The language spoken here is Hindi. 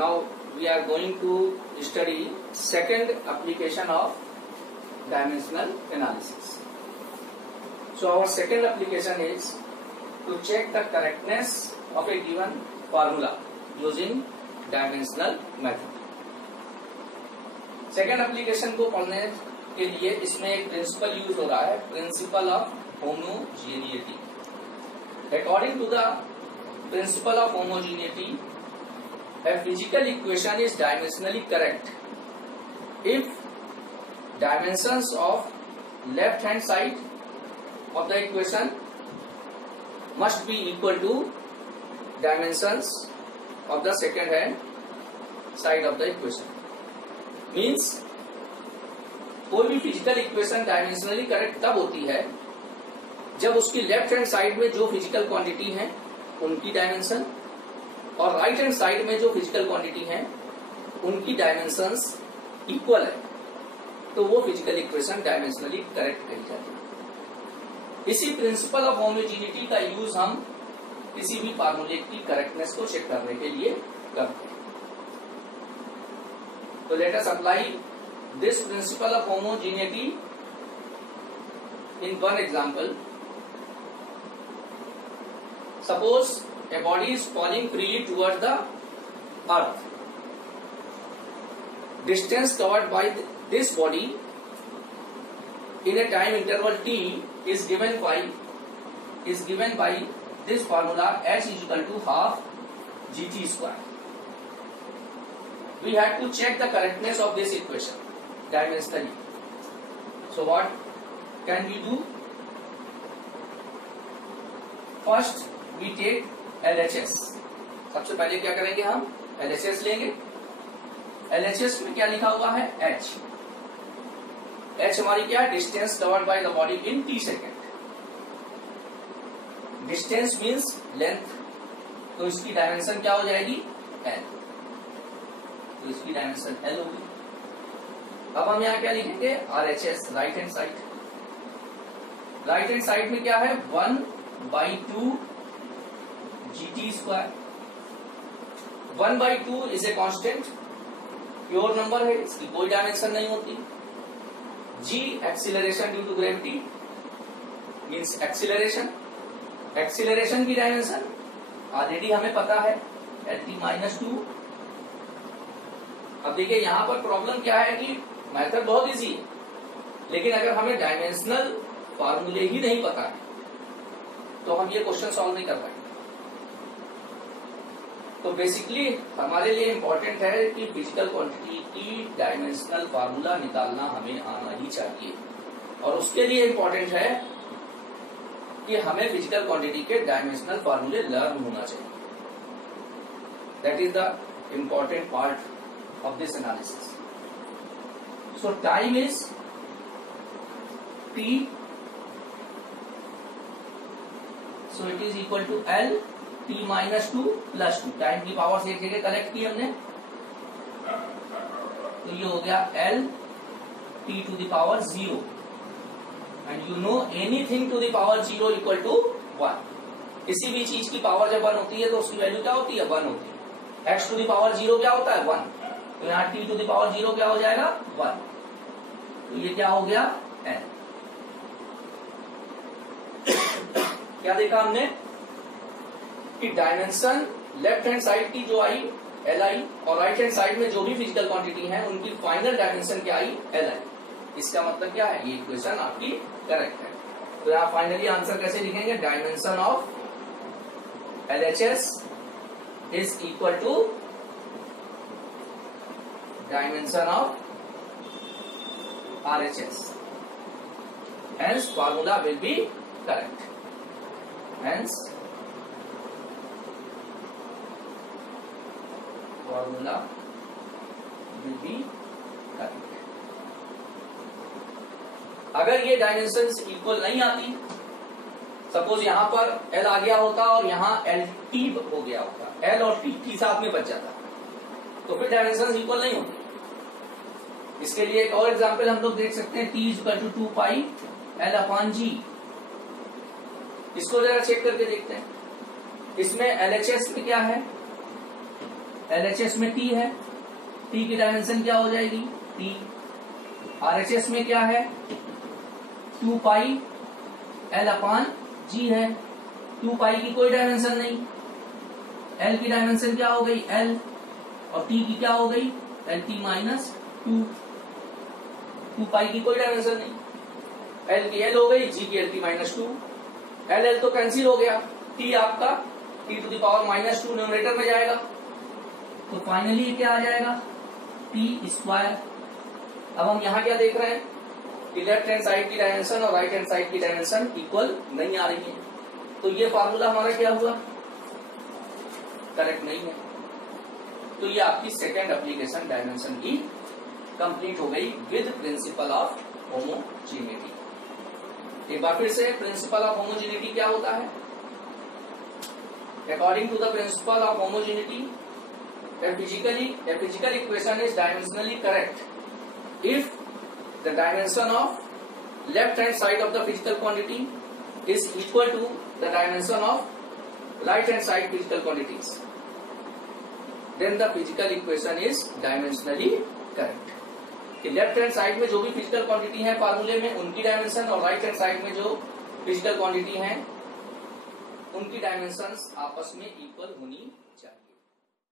Now we are going to study second application of dimensional analysis. So our second application is to check the correctness of a given formula using dimensional method. Second application को पढ़ने के लिए इसमें एक प्रिंसिपल यूज हो रहा है, principle of homogeneity. According to the principle of homogeneity, a physical equation is dimensionally correct if dimensions of left hand side of the equation must be equal to dimensions of the second hand side of the equation. Means कोई भी फिजिकल इक्वेशन डायमेंशनली करेक्ट तब होती है जब उसकी लेफ्ट हैंड साइड में जो फिजिकल क्वांटिटी है उनकी डायमेंशन और राइट हैंड साइड में जो फिजिकल क्वांटिटी है उनकी डायमेंशंस इक्वल है, तो वो फिजिकल इक्वेशन डायमेंशनली करेक्ट कही जाती है. इसी प्रिंसिपल ऑफ होमोजेनिटी का यूज हम किसी भी फार्मूले की करेक्टनेस को चेक करने के लिए करते हैं. तो let us apply this principle of homogeneity in one example. Suppose a body is falling freely towards the earth. Distance covered by this body in a time interval t is given by this formula h is equal to half gt square. We have to check the correctness of this equation dimensionally. So what can we do? First we take LHS. सबसे पहले क्या करेंगे, हम LHS लेंगे. LHS में क्या लिखा हुआ है, h. h हमारी क्या है, distance covered by the body in t second. Distance means length, तो इसकी डायमेंशन क्या हो जाएगी, l. तो इसकी डायमेंशन l होगी. अब हम यहाँ क्या लिखेंगे, RHS, right hand side. Right hand side में क्या है, 1/2 gt square. 1/2 is a constant, pure number है, इसकी कोई डायमेंशन नहीं होती. g acceleration due to gravity means acceleration. Acceleration की डायमेंशन ऑलरेडी हमें पता है, L_t-2. अब देखिए यहां पर प्रॉब्लम क्या है कि मेथड बहुत इजी है, लेकिन अगर हमें डायमेंशनल फॉर्मूले ही नहीं पता है तो हम ये क्वेश्चन सॉल्व नहीं कर पाएंगे. तो बेसिकली हमारे लिए इंपॉर्टेंट है कि फिजिकल क्वांटिटी की डायमेंशनल फार्मूला निकालना हमें आना ही चाहिए, और उसके लिए इंपॉर्टेंट है कि हमें फिजिकल क्वांटिटी के डायमेंशनल फार्मूले लर्न होना चाहिए. That is the important part of this analysis. So time is t, so it is equal to L_t-2 + 2. Time की पावर्स एक जगह कलेक्ट की हमने, तो ये हो गया L_t⁻0. And you know anything to the power 0 equal to 1. किसी भी चीज की पावर जब 1 होती है तो उसकी वैल्यू क्या होती है, 1 होती है. x⁻0 क्या होता है, 1. तो यहाँ t⁻0 क्या हो जाएगा, 1. तो ये क्या हो गया, n. क्या देखा हमने कि डायमेंशन लेफ्ट हैंड साइड की जो आई Li और राइट हैंड साइड में जो भी फिजिकल क्वांटिटी है उनकी फाइनल डायमेंशन क्या आई, Li. इसका मतलब क्या है, ये इक्वेशन आपकी करेक्ट है. तो यहाँ फाइनली आंसर कैसे लिखेंगे, dimension of LHS is equal to dimension of RHS. Hence formula will be correct. Hence, formula will be correct. अगर ये डायमेंशंस इक्वल नहीं आती, सपोज यहां पर L आ गया होता और यहां LT हो गया होता, L और T साथ में बच जाता, तो फिर डायमेंशंस इक्वल नहीं होती. इसके लिए एक और एग्जांपल हम लोग देख सकते हैं, T = 2πL/g. इसको जरा चेक करके देखते हैं. इसमें LHS में क्या है, LHS में T है, T की डायमेंशन क्या हो जाएगी T। RHS में क्या है 2 पाई L अपान G है, 2 पाई की कोई डायमेंशन नहीं, L की डायमेंशन क्या हो गई L, और T की क्या हो गई LT माइनस 2 पाई की कोई डायमेंशन नहीं, L की L हो गई, G की LT माइनस 2, L तो कैंसिल हो गया, T आपका T to the power minus 2 numerator में जाएगा, तो फाइनली क्या आ जाएगा T स्क्वायर। अब हम यहाँ क्या देख रहे हैं कि लेफ्ट हैंड साइड की डायमेंशन और राइट हैंड साइड की डायमेंशन इक्वल नहीं आ रही है, तो ये फार्मूला हमारा क्या हुआ करेक्ट नहीं है। तो ये आपकी सेकेंड एप्लीकेशन डायमेंशन की कंप्लीट हो गई विद प्रिंसिपल ऑफ होमोजेनिटी। एक बार फिर से प्रिंसिपल ऑफ होमोजेनिटी क्या होता है। According to the principle of homogeneity a physical equation is dimensionally correct if the dimension of left hand side of the physical quantity is equal to the dimension of right hand side physical quantities, then the physical equation is dimensionally correct। कि लेफ्ट हैंड साइड में जो भी फिजिकल क्वांटिटी है फार्मूले में उनकी डायमेंशन और राइट हैंड साइड में जो फिजिकल क्वांटिटी है उनकी डायमेंशंस आपस में इक्वल होनी